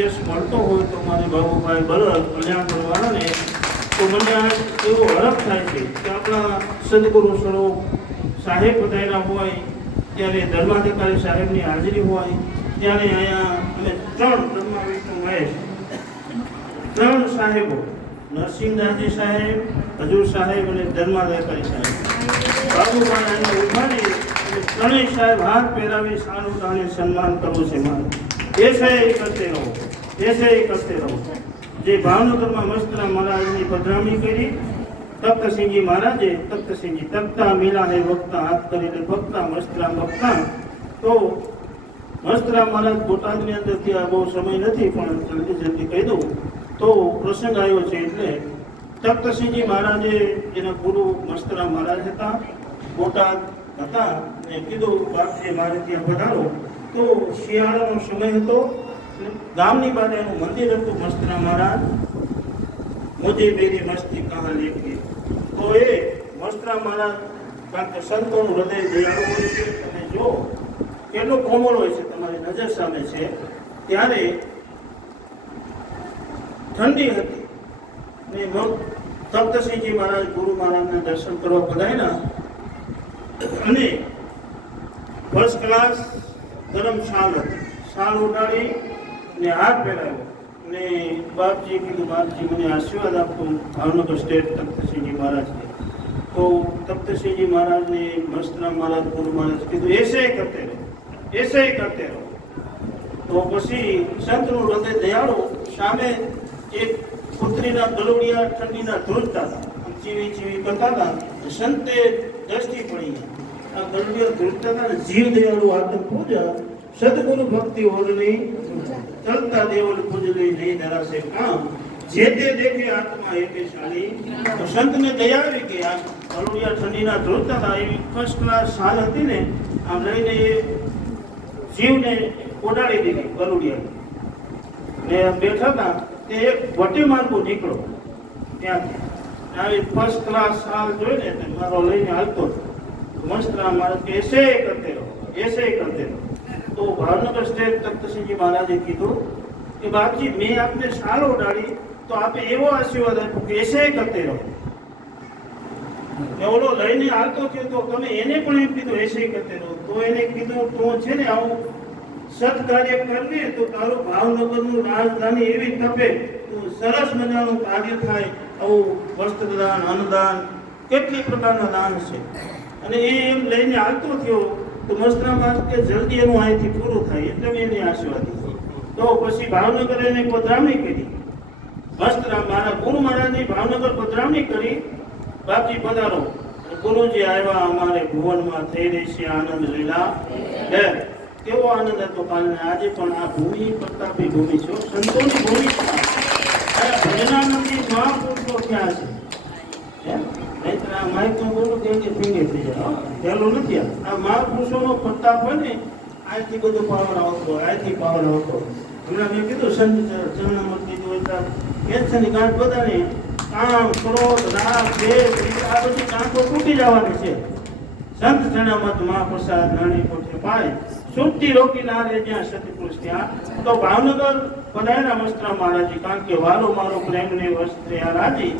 યશ મળતો હોય તો મારે બાબુભાઈ બળદ કલ્યાણ વાળાને તો મને આ એવો હરખ થાય છે કે આપણા સદગુરુ સ્વરૂપ સાહેબ બધાના હોય ત્યારે ધર્માધિકારી સાહેબની હાજરી હોય ત્યારે અહીંયા અમે 3 બ્રહ્મા વિષ્ણુ મહેશ 3 સાહેબો નરસિંહદાસજી સાહેબ, હજુર સાહેબ અને ધર્માધિકારી સાહેબ બાબુભાઈ અહીંયા ઉભારી અને 3 સાહેબ હાથ પહેરાવી સારું દાને સન્માન કરવું છે મારે ऐसे ही करते रहो જે ભાવનગરમાં મસ્તરા મહારાજની પધરામણી કરી તખ્તસિંહજી મહારાજે તખ્તસિંહજી તખ્તા મિલા હે વક્તા હાથ કરીને ભક્તા મસ્તરા ભક્તા તો મસ્તરા મહારાજ બોટાદની અંદર ત્યાં બહુ સમય નથી પણ જલ્દી કહી દઉં તો પ્રસંગ આવ્યો છે એટલે તખ્તસિંહજી મહારાજે એના ગુરુ મસ્તરા મહારાજ હતા બોટાદ હતા ને કીધું બાપજી મારે ત્યાં પધારો તો શિયાળાનો સમય હતો ગામની બહાર એનું મંદિર હતું મસ્તરા મહારાજ મુજે મેરી મસ્તી કહા લેકે તો એ મસ્તરા મહારાજ કારણ કે સંતોનું હૃદય દયાળુ હોય છે અને જો કેટલો કોમળ હોય છે તમારી નજર સામે છે ત્યારે ઠંડી હતી ને તખ્તસિંહજી મહારાજ ગુરુ મહારાજના દર્શન કરવા પધાર્યા અને ફર્સ્ટ ક્લાસ ગરમ શાલ હતી શાલ ઉડાડી ને હાથ પહેરાવ્યો ને બાપજી કીધું બાપજી મને આશીર્વાદ આપો ભાવનગર સ્ટેટ તખ્તસિંહજી મહારાજને તો તખ્તસિંહજી મહારાજને મસ્તરા મહારાજ ગુરુ મહારાજ કીધું એસે કરતે રહો તો પછી સંતનું હૃદય દયાળુ સામે એક પુત્રીના ગલુડિયા ઠંડીના ધ્રુજતા હતા ચીવી કરતા હતા સંતે દ્રષ્ટિ પડી આ ગલુડિયા ધ્રુજતા હતા જીવ દયાળુ આત્મ પૂજા સદગુરુ ભક્તિ ઓરની ચલતા દેવલ પૂજલી નહીં ધરાશે કામ જે તે દેખે આત્મા એકે શાળી તો સંતને દયા આવી કે આ ગલુડિયા ઠંડીના ધ્રુજતા હતા એવી ફર્સ્ટ ક્લાસ શાલ હતી ને આમ લઈને એ જીવને ઓડાડી દીધી ગલુડિયા ને બેઠા હતા તે એક વટી માર્ગો નીકળો ત્યાંથી આવી ફર્સ્ટ ક્લાસ શાલ જોઈને તે મારો લઈને હાલતો મસ્તરા મહારાજ કે એસે કરતે રહો તો ભાવનગર સ્ટેટ તખ્તસિંહજી મહારાજે કીધું કે બાપજી મેં આપને શાલ ઓડાડી તો આપે એવો આશીર્વાદ આપ્યો કે એસે કરતે રહો ઓલો લઈને હાલતો થયો તો તમે એને પણ એમ કીધું એસે કરતે રહો તો એને કીધું તું છે ને આવું સત્કાર્ય કરવી તો તારું ભાવનગરનું રાજધાની એવી તપે તું સરસ મજાનું કાર્ય થાય આવું વસ્ત્રદાન અન્નદાન કેટલી પ્રકારના દાન છે અને એ એમ લઈને હાલતો થયો તો મસ્તરામાં કે જલ્દી એનું અહીંથી પૂરું થાય એટલે મેં એને આશીર્વાદ દીધો તો પછી ભાવનગર એને પધરામણી કરી મસ્તરા મારા ગુરુ મહારાજની ભાવનગર પધરામણી કરી બાપજી પધારો ગુરુજી આવ્યા અમારે ભુવનમાં થઈ રહી છે આનંદ લીલા કેવો આનંદ હતો કાલને આજે પણ આ ભૂમિ પ્રતાપી ભૂમિ છે સંતોની ભૂમિ ભજનાનંદી મહાપુરુષો ક્યાં છે નહીંતર આ માઇક તો બોલું કે ફીંગે થઈ જાય પહેલો નથી આ મહાપુરુષોનો પ્રતાપ હોય ને આજથી બધો પાવર આવતો હમણાં મેં કીધું સંત ચરણામૃત હોય કેન્સરની ગાંઠ બધાને કામ ક્રોધ રાગ દ્વેષ આ બધી ગાંઠો તૂટી જવાની છે સંત ચરણામૃત મહાપ્રસાદ નાની કોઠે પાય છૂટતી રોકી ના રહે જ્યાં સતપુરુષ ત્યાં તો ભાવનગર પધાર્યા મસ્તરા મહારાજી કારણ કે વાલો મારો પ્રેમને વસ્ત્રે આ રાજી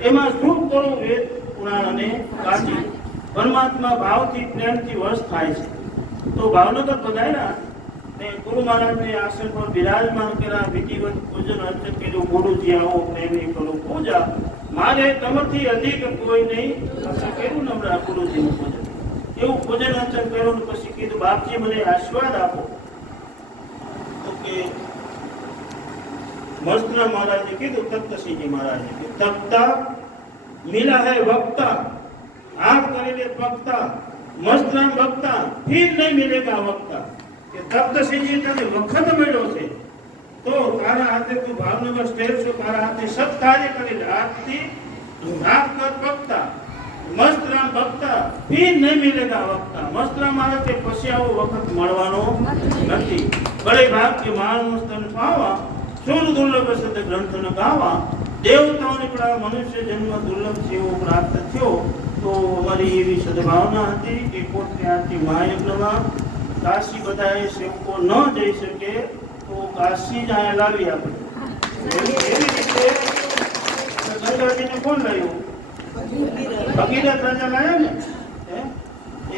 એમાં શું કરું વેદ પુરાણ અને કાજી પરમાત્મા ભાવથી પ્રેમથી વશ થાય છે તો ભાવનગર પધાર્યા ને ગુરુ મહારાજને આસન પર બિરાજમાન કર્યા વિધિવત પૂજન અર્ચન કર્યું ગુરુજી આવો પ્રેમની કરું પૂજા મારે તમારથી અધિક કોઈ નહીં કર્યું નમ્ર ગુરુજીનું પૂજન એવું પૂજન અર્ચન કર્યું પછી કીધું બાપજી મને આશીર્વાદ આપો તો કે મસ્તરા મહારાજે કીધું તખ્તસિંહજી મહારાજે કે તખ્તા મિલા હે વક્તા હાથ કરીને વક્તા મસ્તરા વક્તા ફિર નહીં મિલેગા વક્તા કે તખ્તસિંહજી તને વખત મળ્યો છે તો તારા હાથે તું ભાવનગર સ્ટેટ છો તારા હાથે સત્કાર્ય કરીને હાથથી હાથ કર વક્તા મસ્તરામ ભક્તા ફિર નહીં મિલેગા વક્તા મસ્તરા મહારાજ કે પછી આવો વખત મળવાનો નથી બળે ભાગ કે માણસ તને પાવા સુર દુર્લભ સદ ગ્રંથ ન ગાવા દેવતાઓને પણ મનુષ્ય જન્મ દુર્લભ છે એવો પ્રાપ્ત થયો તો અમારી એવી સદભાવના હતી કે પોતે આરતી મહાયજ્ઞમાં કાશી બધાએ સેવકો ન જઈ શકે તો તો કાશી જ અહીંયા લાવી આપણે. એવી રીતે ગંગાજીને કોણ લાવ્યું? ભગીરથ રાજા લાવ્યા ને.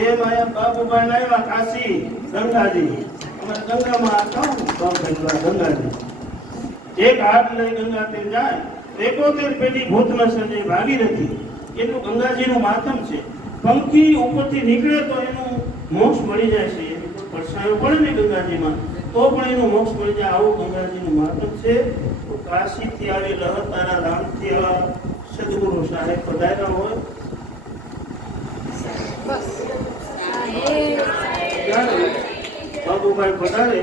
એમ અહીંયા બાબુભાઈ લાવ્યા કાશી ગંગાજી. અમારે ગંગામાં હતા બાબુભાઈ ગંગાજી. એક હાથ લઈ ગંગા તીર જાય 71 પેઢી ભૂતના સર્જે ભાગીરથી. એટલું ગંગાજીનું માતમ છે. પંખી ઉપરથી નીકળે તો એનું મોક્ષ મળી જાય છે. એની કોઈ પડછાયો પડે ને ગંગાજીમાં તો પણ એનું મોક્ષ મળી જાય. આવું ગંગાજીનું માતમ છે. તો કાશીથી આવી લહતારા ધામથી આવા સદગુરુ સાહેબ પધાર્યા હોય બાબુભાઈ પધારે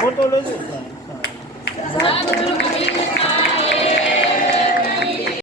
ફોટો લેજો.